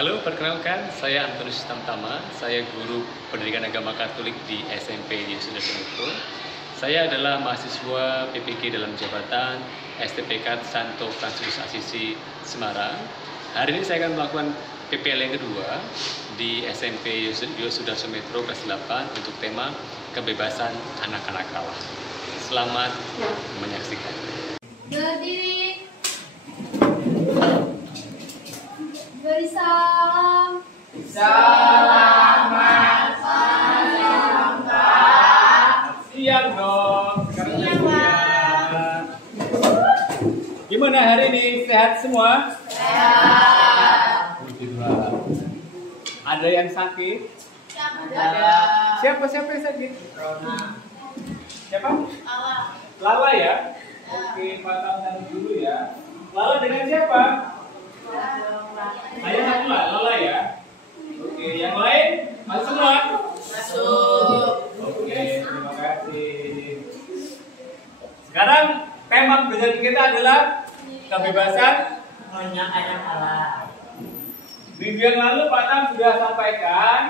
Halo, perkenalkan saya Antonius Tamtama. Saya guru pendidikan agama Katolik di SMP Yesus Metro. Saya adalah mahasiswa PPG dalam jabatan STPK Santo Fransiskus Assisi Semarang. Hari ini saya akan melakukan PPL yang kedua di SMP Yesus Metro kelas 8 untuk tema kebebasan anak-anak Allah. Selamat menyaksikan. Berdiri. Beri salam. Selamat siang, Pak. Siang dong. Siang, Pak. Gimana hari ini? Sehat semua? Sehat. Alhamdulillah. Ada yang sakit? Ada. Siapa yang sakit? Rona. Siapa? Lala. Lala ya? Oke, patahkan dulu ya. Lala dengan siapa? Hanya satu lah, Lala ya. Oke, yang lain masuk semua? Masuk. Oke, terima kasih. Sekarang tema pembelajaran kita adalah kebebasan Anak Allah. Minggu yang lalu Pak Tam sudah sampaikan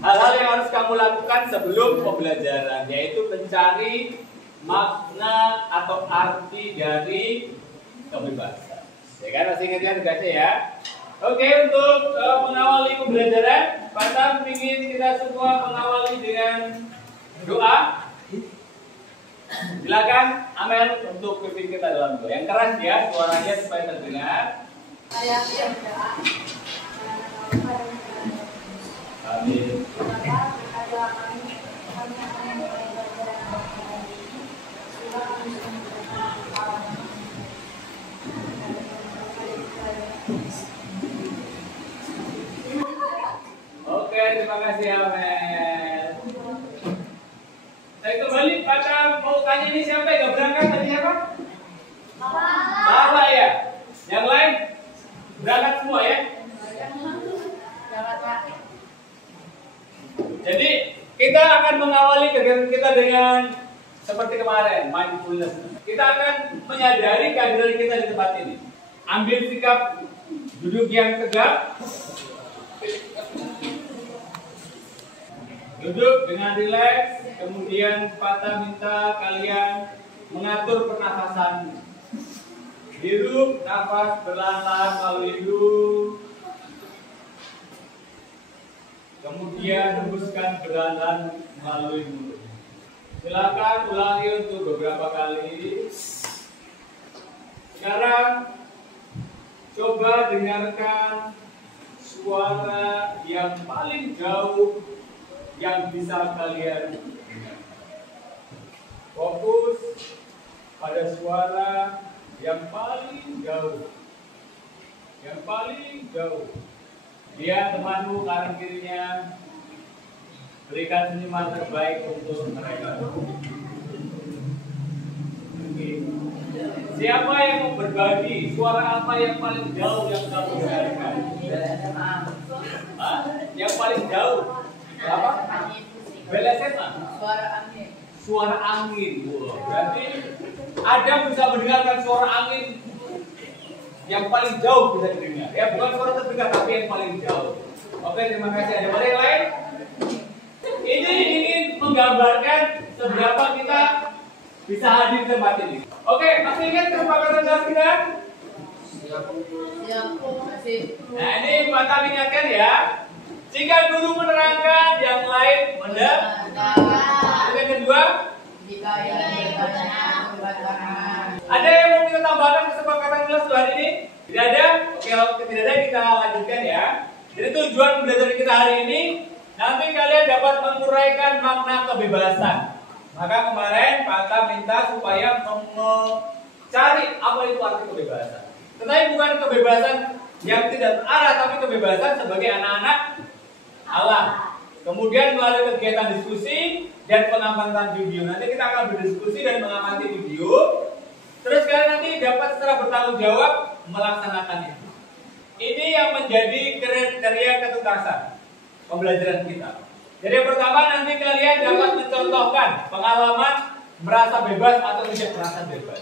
hal-hal yang harus kamu lakukan sebelum pembelajaran, yaitu mencari makna atau arti dari kebebasan. Ya kan, masih ingat ya tugasnya ya? Oke, untuk mengawali pembelajaran, Pak Tam ingin kita semua mengawali dengan doa. Silakan Amel untuk pimpin kita dalam doa yang keras ya, suaranya supaya terdengar. Amin. Oke, terima kasih Amel. Saya kembali pada mau tanya ini siapa yang gak berangkat tadi siapa? Lala ya. Yang lain berangkat semua ya. Jadi kita akan mengawali kegiatan kita dengan seperti kemarin, mindfulness. Kita akan menyadari kehadiran kita di tempat ini. Ambil sikap duduk yang tegak. Duduk dengan rileks. Kemudian Patah minta kalian mengatur pernafasan. Hirup nafas perlahan-lahan melalui hidung. Kemudian hembuskan perlahan-lahan melalui mulut. Silakan ulangi untuk beberapa kali. Sekarang coba dengarkan suara yang paling jauh yang bisa kalian dengar. Fokus pada suara yang paling jauh. Yang paling jauh. Lihat temanmu kanan kirinya. Berikan senyuman terbaik untuk mereka. Oke. Siapa yang mau berbagi? Suara apa yang paling jauh yang kamu dengarkan? Yang paling jauh? Apa? Belesema. Suara angin. Suara angin. Wow. Berarti ada bisa mendengarkan suara angin yang paling jauh bisa didengar. Ya, bukan suara terdekat tapi yang paling jauh. Oke, terima kasih. Ada yang lain? Ini ingin menggambarkan seberapa kita bisa hadir di tempat ini. Oke, masih ingat kesepakatan kelas kita? Siap. Masih. Nah, ini Pak Tam ingatkan ya. Jika guru menerangkan, yang lain mendengar. Yang kedua, Jika yang bertanya membacakan. ada yang mau kita tambahkan kesepakatan kelas hari ini? Tidak ada? Oke, kalau tidak ada kita lanjutkan ya. Jadi tujuan pembelajaran kita hari ini, nanti kalian dapat menguraikan makna kebebasan. Maka kemarin Pak Tam minta supaya mencari apa itu arti kebebasan. Tetapi bukan kebebasan yang tidak terarah, tapi kebebasan sebagai anak-anak Allah. Kemudian melalui kegiatan diskusi dan pengamatan video. Nanti kita akan berdiskusi dan mengamati video. Terus kalian nanti dapat secara bertanggung jawab melaksanakannya. Ini yang menjadi kriteria ketuntasan pembelajaran kita. Jadi yang pertama nanti kalian dapat mencontohkan pengalaman merasa bebas atau tidak merasa bebas.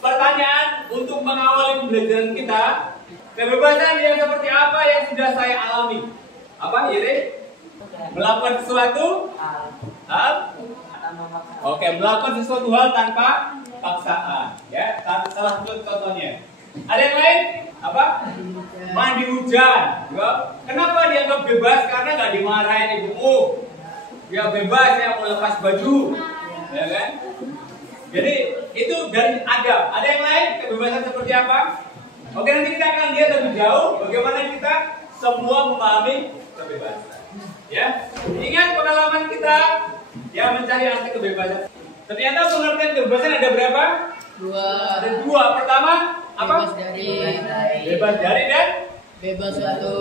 Pertanyaan untuk mengawali pembelajaran kita, Kebebasan yang seperti apa yang sudah saya alami? Apa, Yere? Melakukan sesuatu hal? Oke, melakukan sesuatu hal tanpa paksaan. Ya, salah satu contohnya. Ada yang lain? Apa? Mandi hujan. Ya. Kenapa dianggap bebas? Karena nggak dimarahin ibumu. Dia bebas ya mau lepas baju, ya kan? Jadi itu dari Adam. Ada yang lain? Kebebasan seperti apa? Oke, nanti kita akan lihat lebih jauh bagaimana kita semua memahami kebebasan. Ya, ingat pengalaman kita yang mencari arti kebebasan. Ternyata pengertian kebebasan ada berapa? Ada dua. Pertama apa? Bebas dari dan bebas suatu.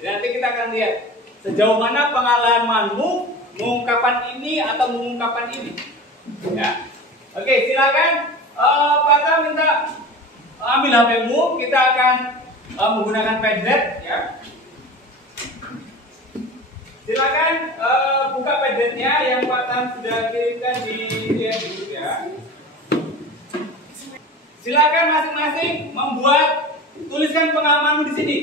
Jadi nanti kita akan lihat sejauh mana pengalamanmu mengungkapkan ini atau mengungkapkan ini. Ya. Oke, silakan. Pata minta ambil HP-mu, kita akan menggunakan Padlet, ya. Silakan buka Padlet-nya yang Pak Tam sudah kirimkan di YouTube, ya. Silakan masing-masing membuat, tuliskan pengalamanmu di sini.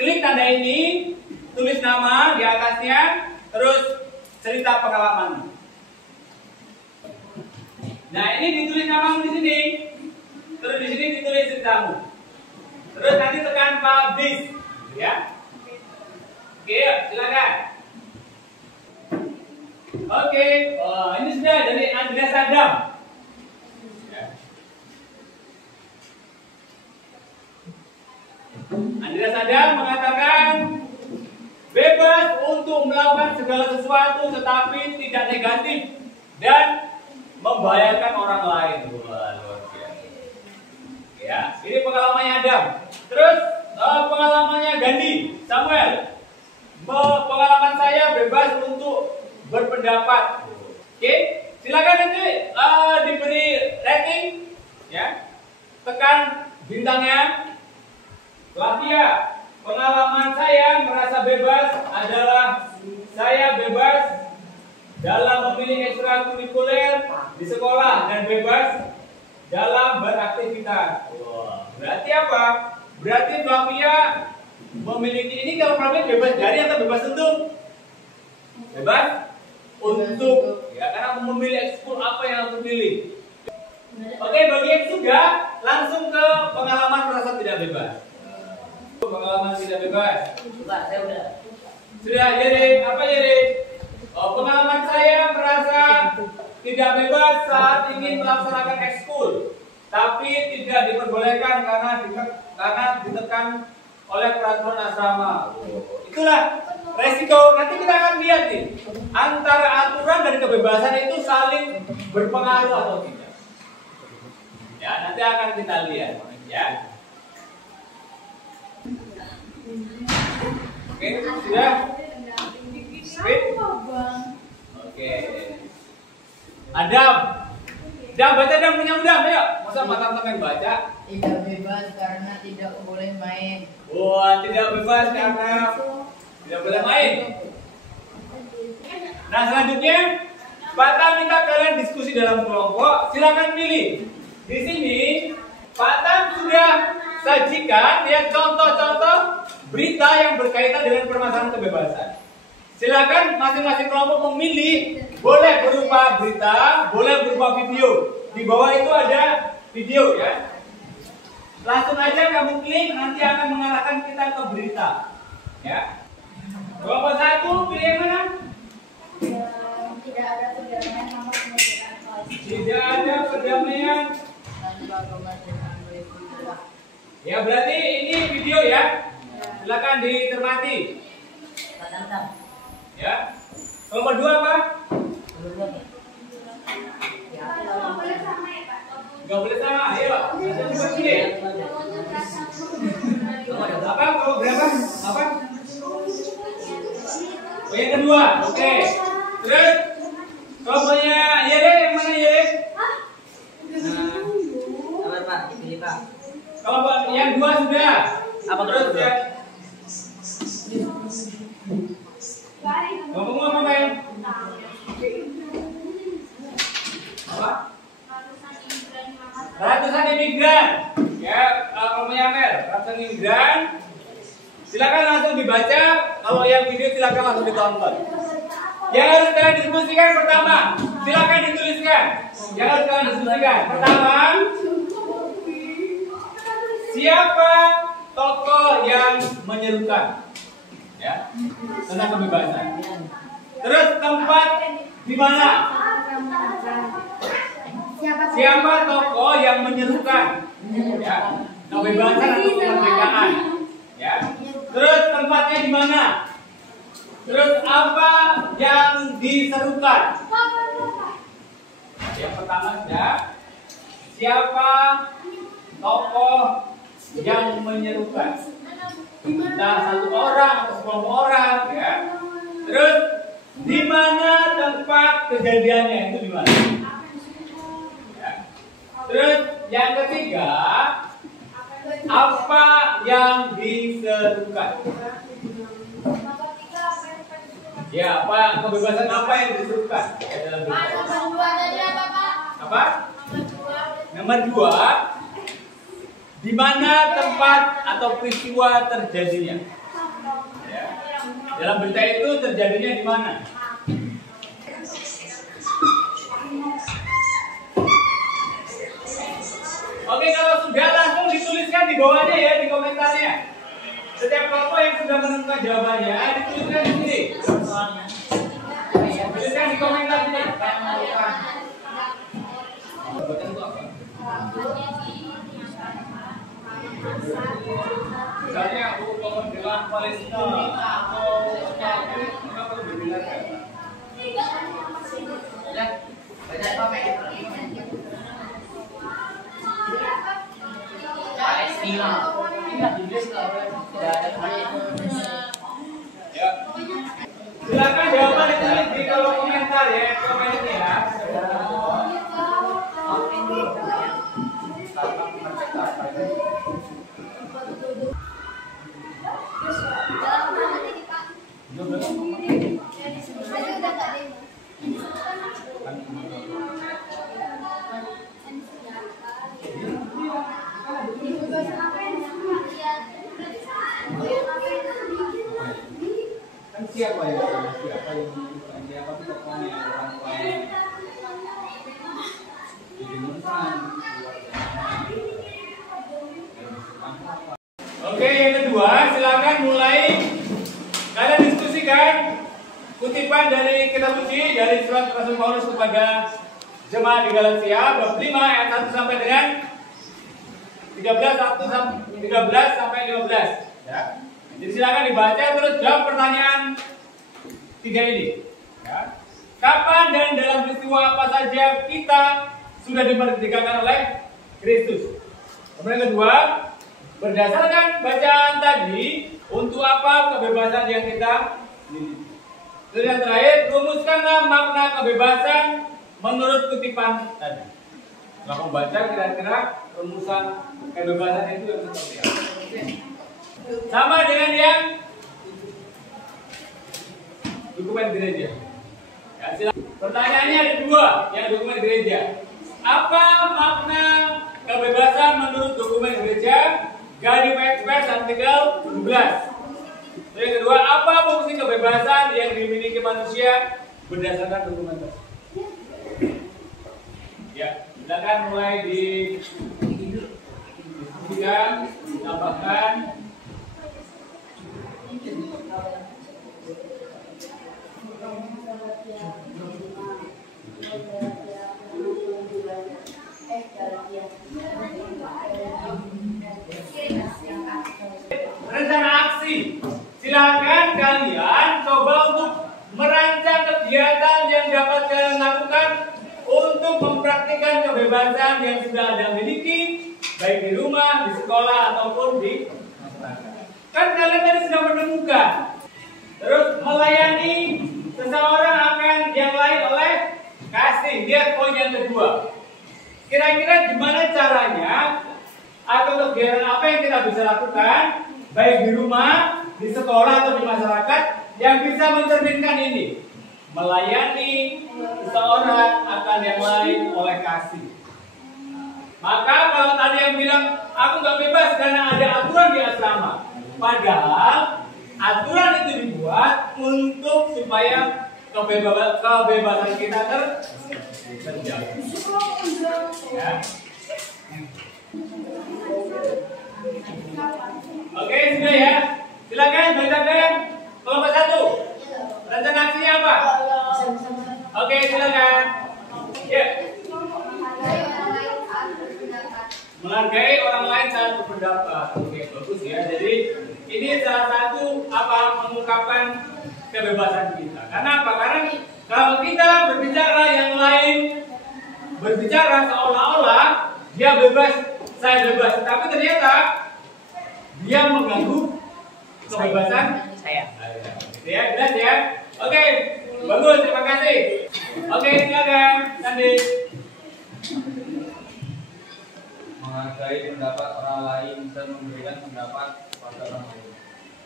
Klik tanda ini, tulis nama di atasnya, terus cerita pengalamanmu. Nah, ini ditulis namamu di sini. Terus di sini ditulis ceritamu. Terus nanti tekan publish, ya. Oke, silakan. Oke, ini sudah dari Andreas Adam. Ya. Andreas Adam mengatakan bebas untuk melakukan segala sesuatu tetapi tidak negatif dan membahayakan orang lain. Wah, luar biasa. Ya, ini pengalamannya Adam. Terus pengalamannya Gandhi, Samuel. Pengalaman saya bebas untuk berpendapat. Oke, silakan nanti diberi rating, ya. Tekan bintangnya. Lavia, pengalaman saya merasa bebas adalah saya bebas dalam memilih ekstrakurikuler di sekolah dan bebas dalam beraktivitas. Wow. Berarti apa? Berarti Flavia memiliki ini, kalau Flavia bebas dari atau bebas untuk? Bebas untuk, ya, karena memilih ekskul apa yang aku pilih. Oke, bagi yang sudah, langsung ke pengalaman merasa tidak bebas. Pengalaman tidak bebas. Saya udah. Sudah, jadi apa jadi? Pengalaman saya merasa tidak bebas saat ingin melaksanakan ekskul, tapi tidak diperbolehkan karena ditekan oleh peraturan asrama. Itulah resiko. Nanti kita akan lihat nih, antara aturan dan kebebasan itu saling berpengaruh atau tidak. Ya, nanti akan kita lihat. Ya. Oke, sudah. Speed. Oke. Adam, baca Adam punya Adam, ayo. Masa mata yang baca? Tidak bebas karena tidak boleh main. Wah, tidak bebas karena tidak boleh main. Nah, selanjutnya Pak Tam minta kalian diskusi dalam kelompok. Silakan pilih. Di sini Pak Tam sudah sajikan ya contoh-contoh berita yang berkaitan dengan permasalahan kebebasan. Silakan masing-masing kelompok memilih, boleh berupa berita, boleh berupa video. Di bawah itu ada video, ya. Langsung aja kamu klik, nanti akan mengarahkan kita ke berita, ya. Kelompok satu pilih yang mana? Tidak ada perdamaian tanpa kemerdekaan Palestina. Tidak ada perdamaian Tanpa kemerdekaan Palestina. Ya, berarti ini video, ya. Silakan dicermati. Ya. Kelompok dua apa? Gak boleh sama, ayo. Ada dua sini. Apa? Kelompok berapa? Apa? Oh, yang kedua. Oke. Terus kelompoknya Yere, yang mana Yere? Sabar Pak, dipilih Pak. Kelompok yang dua sudah. Apa terus kedua? ya? Ngomong apa Bang? Apa? Ratusan imigran. Ya, kelompoknya Mer. ratusan imigran. Silakan langsung dibaca. Kalau yang video silakan langsung ditonton. Yang harus kalian diskusikan pertama, silakan dituliskan. Yang harus kalian diskusikan pertama, siapa tokoh yang menyerukan, ya, tentang kebebasan. Terus tempat di mana? Siapa tokoh yang menyerukan, ya, kebebasan atau kemerdekaan, ya. Terus tempatnya di mana? Terus apa yang diserukan? Yang pertama ya, siapa tokoh yang menyerukan? Entah satu orang atau sekelompok orang, ya. Terus di mana tempat kejadiannya, itu di mana? Ya. Terus yang ketiga, apa yang diserukan? Ya, apa kebebasan apa yang diserukan? Apa? Nomor 2, di mana tempat atau peristiwa terjadinya? Ya. Dalam berita itu terjadinya di mana? Oke, kalau sudah langsung dituliskan di bawahnya ya, di komentarnya. Setiap kelompok yang sudah menemukan jawabannya, dituliskan di sini. Tuliskan di komentar sini. Misalnya hukum pembela Palestina atau apa perlu dibenarkan? Ya, banyak topik. Palestina. Ya. Silakan jawaban ditulis di kolom komentar ya, komen ya. Siapa yang tokohnya orang tuanya? Oke, yang kedua, silakan mulai kalian diskusikan kutipan dari kitab suci dari surat Rasul Paulus kepada jemaat di Galatia bab 5 ayat 1 sampai dengan 13 sampai 15. Ya. Jadi silakan dibaca terus jawab pertanyaan 3 ini. Ya. Kapan dan dalam peristiwa apa saja kita sudah dimerdekakan oleh Kristus? Kemudian kedua, berdasarkan bacaan tadi, untuk apa kebebasan yang kita miliki? Terus yang terakhir, rumuskanlah makna kebebasan menurut kutipan tadi. Setelah membaca kira-kira rumusan kebebasan itu yang seperti apa? Sama dengan yang dokumen gereja. Ya, pertanyaannya ada 2 yang dokumen gereja. Apa makna kebebasan menurut dokumen gereja? Gadium Express artikel 17. Yang kedua, apa fungsi kebebasan yang dimiliki manusia berdasarkan dokumen tersebut? Ya, silakan mulai diskusikan, ditambahkan. Rencana aksi. Silakan kalian coba untuk merancang kegiatan yang dapat kalian lakukan untuk mempraktikkan kebebasan yang sudah Anda miliki, baik di rumah, di sekolah ataupun di masyarakat. Kan kalian tadi sudah menemukan. Terus melayani seseorang akan yang lain oleh kasih. Lihat poin yang kedua. Kira-kira gimana caranya atau kegiatan apa yang kita bisa lakukan baik di rumah, di sekolah atau di masyarakat yang bisa mencerminkan ini? Melayani seseorang akan yang lain oleh kasih. Maka kalau tadi yang bilang aku nggak bebas karena ada aturan di asrama. Padahal aturan itu dibuat untuk supaya kebebasan kita terjaga. Ya. Oke, sudah ya. Silakan bacakan kelompok 1. Rencana aksinya apa? Oke, silakan. Ya. Menghargai orang lain saat berpendapat. Oke, bagus ya. Jadi ini salah satu mengungkapkan kebebasan kita. Karena apa? Karena kalau kita berbicara yang lain berbicara seolah-olah dia bebas, saya bebas, tapi ternyata dia mengganggu kebebasan saya. Gitu ya, jelas ya. Oke, bagus, terima kasih. Oke, silakan, Sandi. Menghargai pendapat orang lain dan memberikan pendapat kepada orang lain.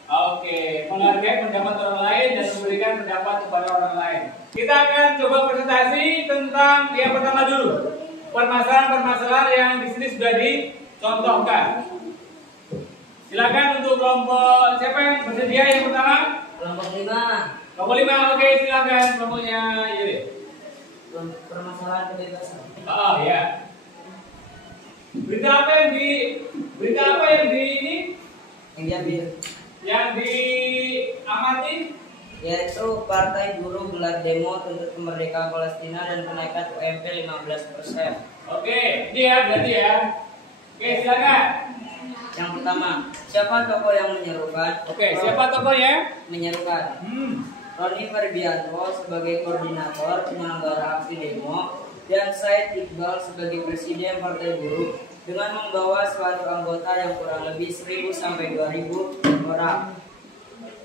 Oke, menghargai pendapat orang lain dan memberikan pendapat kepada orang lain. Kita akan coba presentasi tentang yang pertama dulu. Permasalahan-permasalahan yang di sini sudah dicontohkan. Silakan untuk kelompok siapa yang bersedia yang pertama? Kelompok 5. Kelompok 5, oke, silakan kelompoknya Yuri. Permasalahan kebebasan. Oh ya. Berita apa yang di ini? Yang diambil Yang diamati? yaitu Partai Buruh gelar demo tuntut kemerdekaan Palestina dan kenaikan UMP 15%. Oke, ini ya berarti ya. Oke, silakan. Yang pertama, siapa tokoh yang menyerukan? Oke, siapa tokohnya? Menyerukan? Roni Ferdianto sebagai koordinator penyelenggara aksi demo dan Said Iqbal sebagai presiden Partai Buruh dengan membawa suatu anggota yang kurang lebih 1.000 sampai 2.000 orang.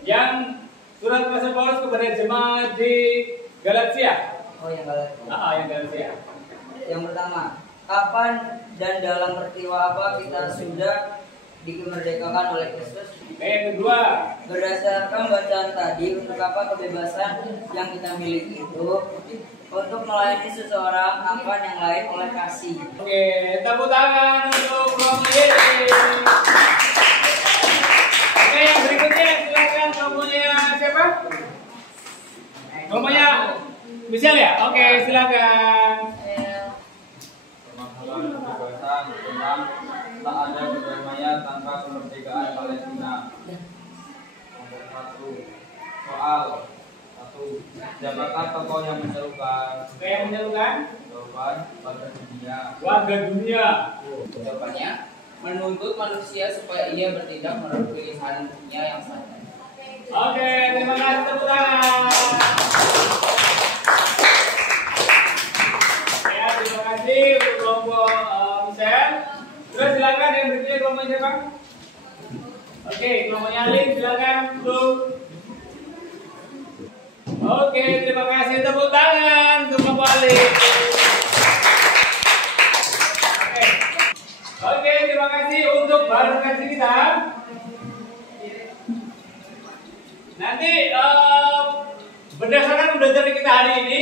Yang surat Rasul Paulus kepada jemaat di Galatia. Oh, yang kalian. Yang Galatia. Yang pertama, kapan dan dalam peristiwa apa kita sudah dikemerdekakan oleh Kristus? Yang kedua, Berdasarkan bacaan tadi, untuk apa kebebasan yang kita miliki itu? Untuk melayani seseorang, akan yang lain oleh kasih. oke, tepuk tangan untuk kelompok ini. Oke, yang berikutnya silakan kelompoknya siapa? Kelompoknya Michelle ya? Oke, silakan. Permasalahan kebebasan tentang tak ada perdamaian tanpa kemerdekaan Palestina. Nomor 1. Soal 1. Siapakah tokoh yang menyerukan? Oke, yang menyerukan? Jawaban pada dunia. Warga dunia. Jawabannya, menuntut manusia supaya ia bertindak menurut pilihannya yang sadar. Oke, terima kasih, tepuk tangan. Ya, terima kasih untuk kelompok Michelle. Terus silakan yang berikutnya kelompok siapa? Oke, kelompoknya Alin, silakan untuk. Oke, terima kasih, tepuk tangan untuk kelompok Alin. Oke, terima kasih untuk bahan referensi kita. Nanti berdasarkan pembelajaran kita hari ini,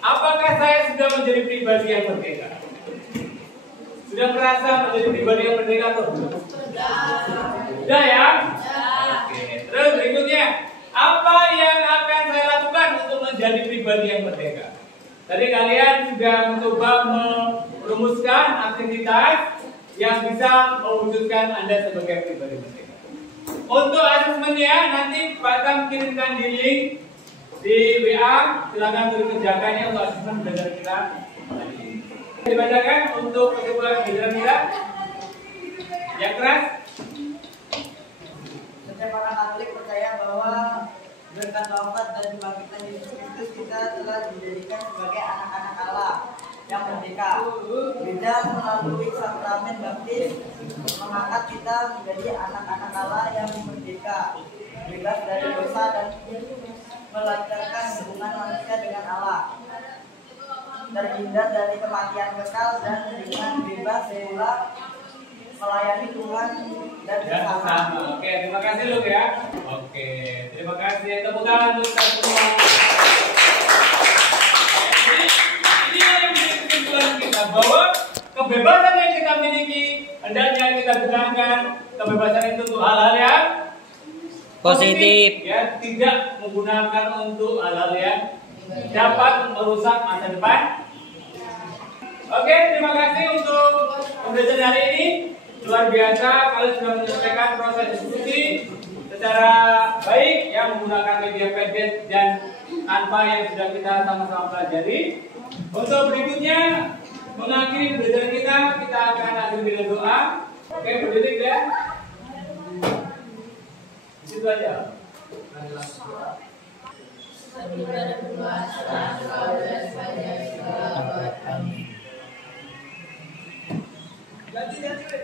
apakah saya sudah menjadi pribadi yang merdeka? Sudah merasa menjadi pribadi yang merdeka atau belum? Sudah ya? Oke. Terus berikutnya, apa yang akan saya lakukan untuk menjadi pribadi yang merdeka? Tadi kalian sudah mencoba merumuskan aktivitas yang bisa mewujudkan Anda sebagai pribadi merdeka. Untuk asesmennya nanti Pak Tam kirimkan di link di WA, silakan turun kerjakannya untuk asesmen belajar kita. Dibacakan untuk kesimpulan belajar kita. Yang keras. Setiap orang Katolik percaya bahwa berkat wafat dan kebangkitan Yesus Kristus kita telah dijadikan sebagai anak-anak Allah yang merdeka. Gereja melalui sakramen baptis mengangkat kita menjadi anak-anak Allah yang merdeka, bebas dari dosa dan melancarkan hubungan manusia dengan Allah, terhindar dari kematian kekal dan dengan bebas pula melayani Tuhan dan bersama. Oke, terima kasih Luk ya. Oke, terima kasih. Tepuk tangan untuk kita semua. Ini yang menjadi kesimpulan kita bahwa kebebasan yang kita miliki hendaknya kita gunakan kebebasan itu untuk hal-hal yang Positif. ya, tidak menggunakan untuk hal-hal yang dapat merusak masa depan. Oke, terima kasih untuk pembelajaran hari ini. Luar biasa, kalian sudah menyelesaikan proses diskusi secara baik yang menggunakan media PDF dan tanpa yang sudah kita sama-sama pelajari. Untuk berikutnya mengakhiri pembelajaran kita akan akhiri dengan doa. Oke, berdiri ya. Itu aja.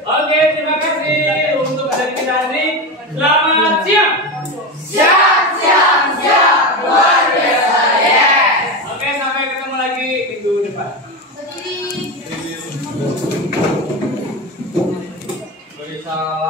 Oke, terima kasih untuk acara kita hari ini. Selamat siang. Siap, luar biasa, yes. Oke, sampai ketemu lagi minggu depan. Berdiri. Beri salam.